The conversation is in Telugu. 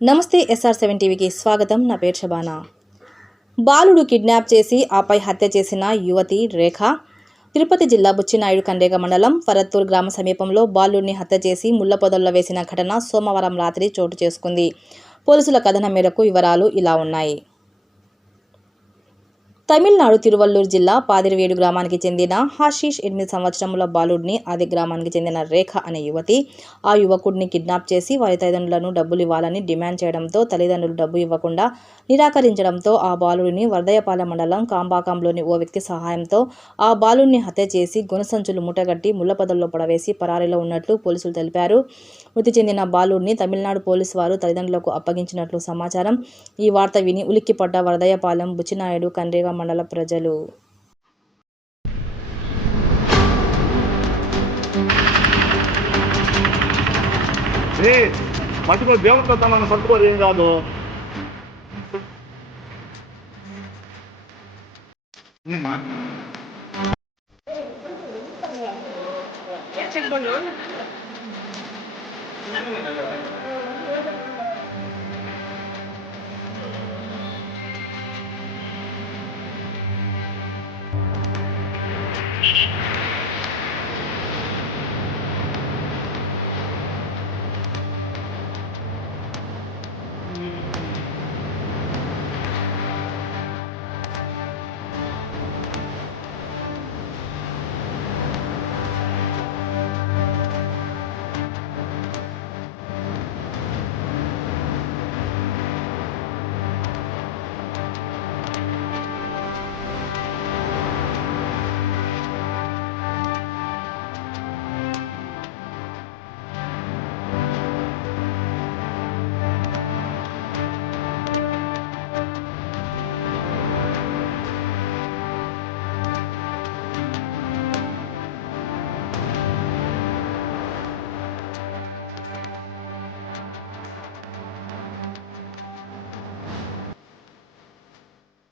నమస్తే SR7 టీవీకి స్వాగతం. నా పేరు శబానా. బాలుడు కిడ్నాప్ చేసి ఆపై హత్య చేసిన యువతి రేఖ. తిరుపతి జిల్లా బుచ్చినాయుడు కండ్రేగ మండలం ఫరత్తూర్ గ్రామ సమీపంలో బాలుడిని హత్య చేసి ముళ్ల పొదల్లో వేసిన ఘటన సోమవారం రాత్రి చోటు చేసుకుంది. పోలీసుల కథనం మేరకు వివరాలు ఇలా ఉన్నాయి. తమిళనాడు తిరువల్లూరు జిల్లా పాదిరివేడు గ్రామానికి చెందిన హాషిష్ 8 సంవత్సరముల బాలుడిని అదే గ్రామానికి చెందిన రేఖ అనే యువతి ఆ యువకుడిని కిడ్నాప్ చేసి వారి తల్లిదండ్రులను డబ్బులు ఇవ్వాలని డిమాండ్ చేయడంతో తల్లిదండ్రులు డబ్బు ఇవ్వకుండా నిరాకరించడంతో ఆ బాలుడిని వర్ధయ్యపాలెం మండలం కాంబాకంలోని ఓ వ్యక్తి సహాయంతో ఆ బాలుడిని హత్య చేసి గుణసంచులు మూటగట్టి ముళ్లపొదల్లో పడవేసి పరారీలో ఉన్నట్లు పోలీసులు తెలిపారు. మృతి చెందిన బాలుడిని తమిళనాడు పోలీసు వారు తల్లిదండ్రులకు అప్పగించినట్లు సమాచారం. ఈ వార్త విని ఉలిక్కిపడ్డ వర్ధయ్యపాలెం, బుచ్చినాయుడు, కండ్రేగ మండల ప్రజలు. మటుకు దేవుడితో తనను పట్టుకోరు ఏం కాదు.